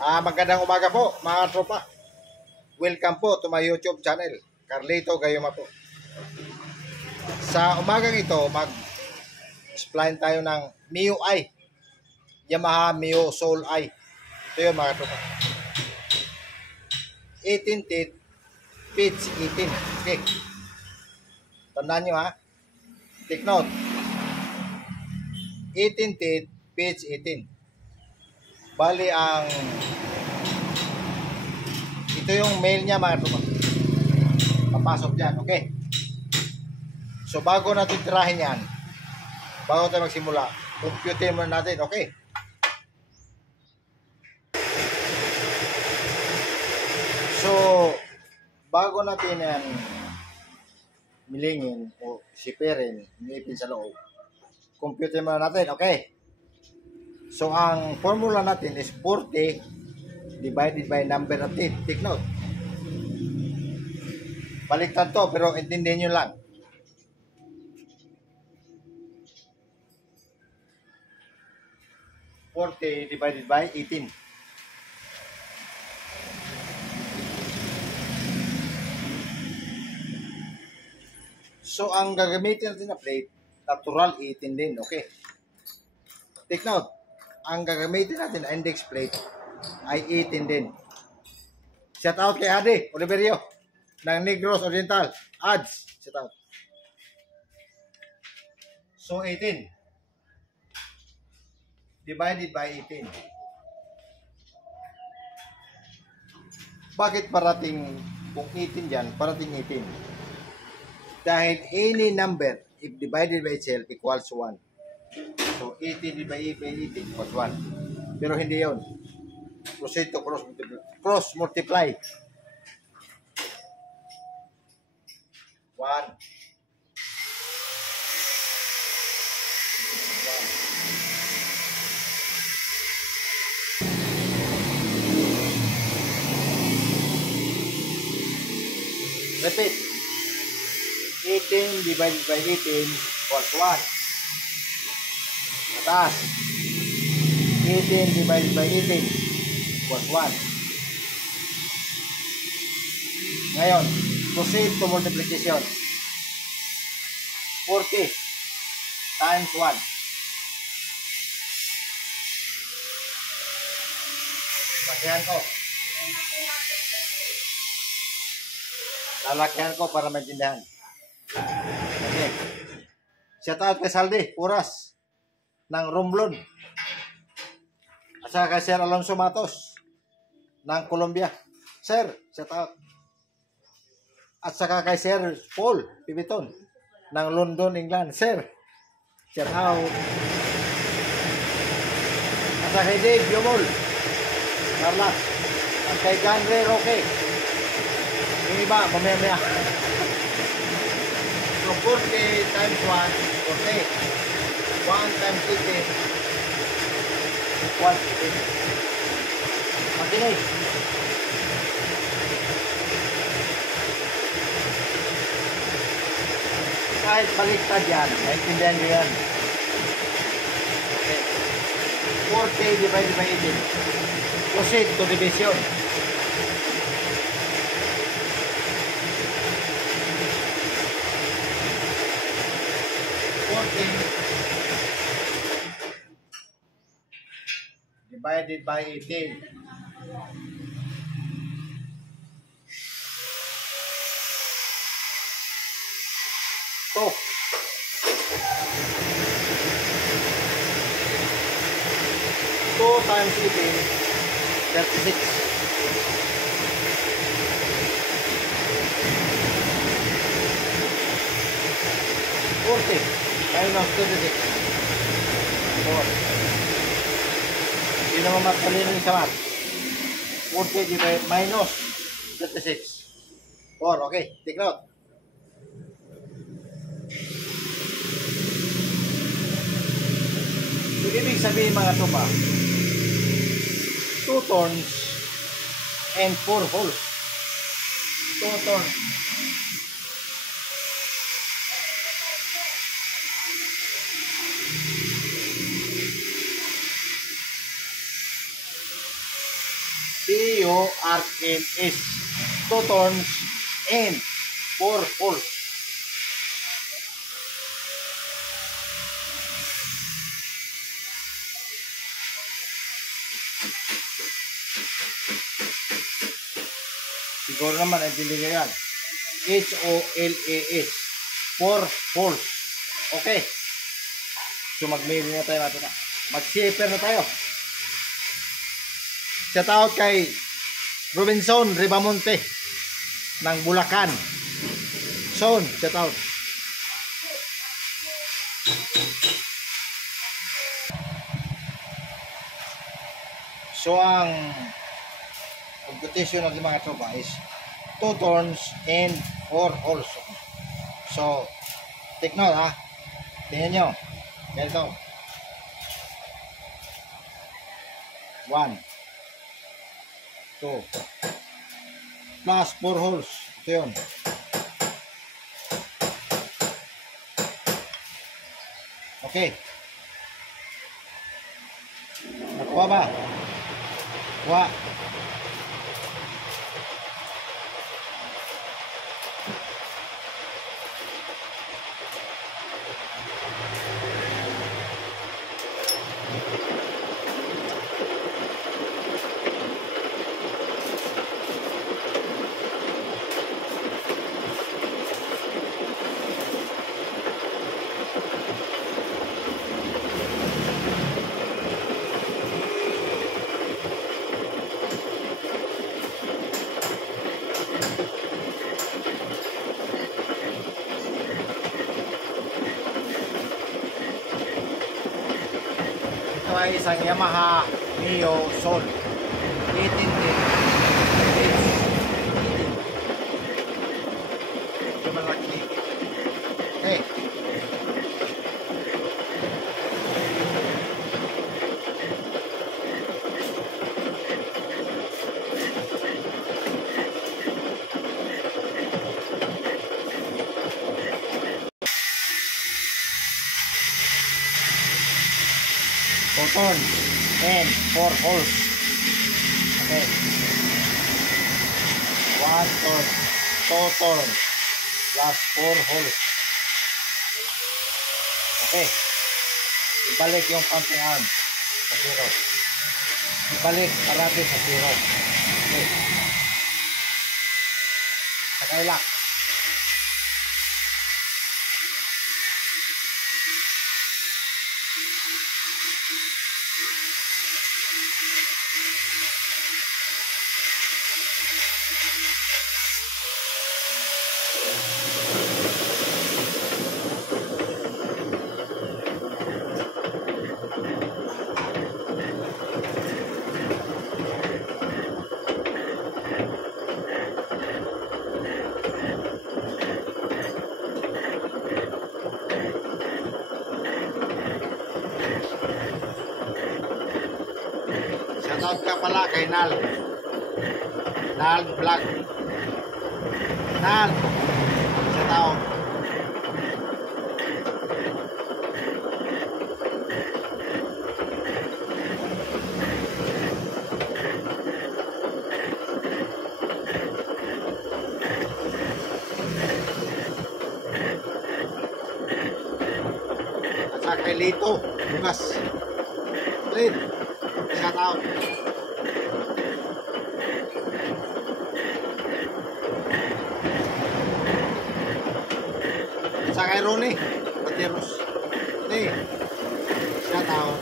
Magandang umaga po mga tropa. Welcome po to my YouTube channel, Carlito Gayuma po. Sa umagang ito, mag-explain tayo ng MIUI, Yamaha Mio Soul I. Ito yun mga tropa. 18 teeth, pitch 18. Okay. Tandaan nyo ha. Take note. 18 teeth, pitch 18. Bali ang ito yung mail niya mga tropa. Papasok dyan, okay? So bago natin tirahin yan, bago tayo magsimula, computerin muna natin, okay? So bago natin yan milingin o sipirin, inipin sa loob, computerin muna natin, okay? So ang formula natin is 40 divided by number of teeth. Take note. Baliktad to, pero intindihin nyo lang. Divided by 18. So, ang gagamitin natin na plate, natural 18 din, okay? Take note, ang gagamitin natin na index plate ay 18 din. Shout out kay Adi Oliverio ng Negros Oriental. Ads, shout out. So, 18 divided by 18. Bakit parating, kung 18 dyan, parating 18? Dahil any number, if divided by itself, equals 1. So, 18 divided by 18 equals 1. Pero hindi yun. Proceed to cross multiply. 1. Repeat. 18 divided by 18 equals 1. Atas. 18 divided by 18 equals 1. Ngayon, proceed to multiplication. 40 times 1. Lalakihan ko. Lalakihan ko para maintindihan. Okay. Shout out kay Saldi Puras ng Romblon. At saka kay Sir Alonso Matos ng Colombia. Sir, shout out. At saka kay Sir Paul Pibiton ng London, England. Sir, shout out. At saka kay Dave Yomol Carlas. At kay Ganre Roque. Yung iba, mamaya-maya. So, 40 times 1, 40. 1 times 18, 1. Makinig. Kahit baliktad yan, naintindihan nyo yan. Okay. 40 divided by 18. Proceed to division. 40 divided by 18. So, 2 times 18, 36. 40 minus 36. 4. Hindi naman matalino yung sa math. 40 divided minus 36. 4. Okay, take note. So, ibig sabihin mga tropa, 2 turns and 4 holes. 2 turns. TURNS. 2 turns and 4 holes. Siguro naman ay hindi nyo yan. HOLAS. 4 holes. Okay. So mag-mail na tayo natin na. Mag-shipper na tayo. Shout out kay Robinson Ribamonte ng Bulacan. Son, shout out. So ang computation ng mga tropa is 2 turns and 4 holes. So, take note ha. Tingnan nyo. Ganito. 1, 2, plus 4 holes. Ito yun. Okay. Nakuha ba? Kuha. Ito ay isang Yamaha Mio Soul 1810. Ito malaki. Okay. Turns and 4 holes. Okay. 1 turn, 2 turns, plus 4 holes. Okay. Ibalik yung counting arm sa 0. Ibalik parati sa 0. Okay. Sakailak. Shoutout ka pala kay Nal. Nal Vlog. Nal. Shoutout. At saka kay Lito. Bukas. Lid. Shoutout. Sa kay Ronnie Pateros. Hey, shout out.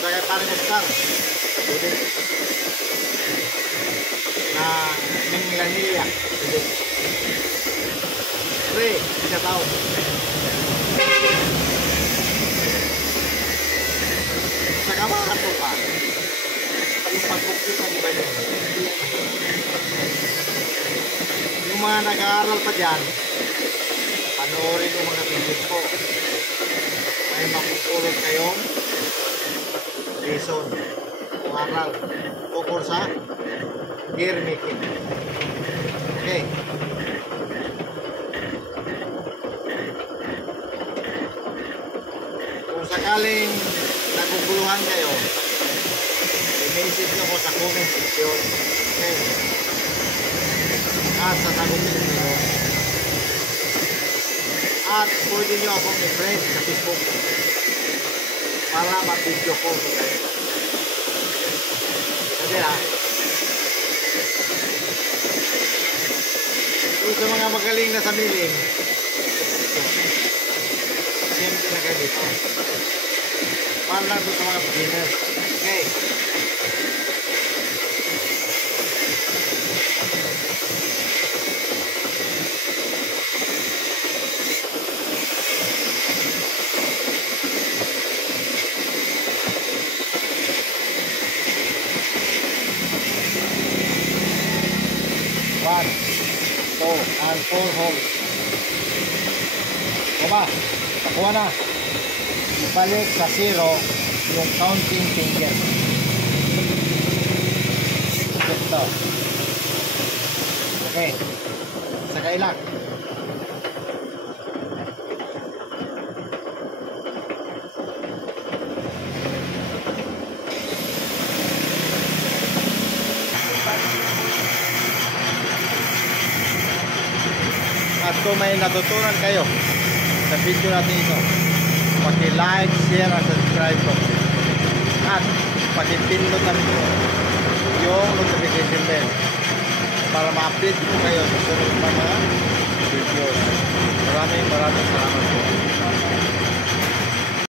Kaya parang Oscar. Good. Na Minglanilla. Pre, shout out. Sa kamakan po pa. Yung pag-computer di ba yun? Yung mga nag-aaral pa dyan, panoorin yung mga videos ko. May lesson o aral tungkol sa gear making. Okay. Kung sakaling naguguluhan kayo, i-message nyo ko sa comment section. Okay. At sasagutin ko kayo. At pwede nyo akong i-friend sa Facebook para mag-video call ko kayo. Kasi kung sa mga magaling na sa milling, siyempre na kayo dito. Para lang sa mga beginners. Okay. One, two, and 4 holes. Diba? Nakuha na. Ibalik sa 0 yung counting finger. Ito. Okay. Sa kailak. At kung may natutunan kayo sa video natin ito, paki-like, share, at subscribe ko. At paki-pindot namin ko yung notification bell para ma-update ko kayo sa sunod na mga videos. Maraming salamat po.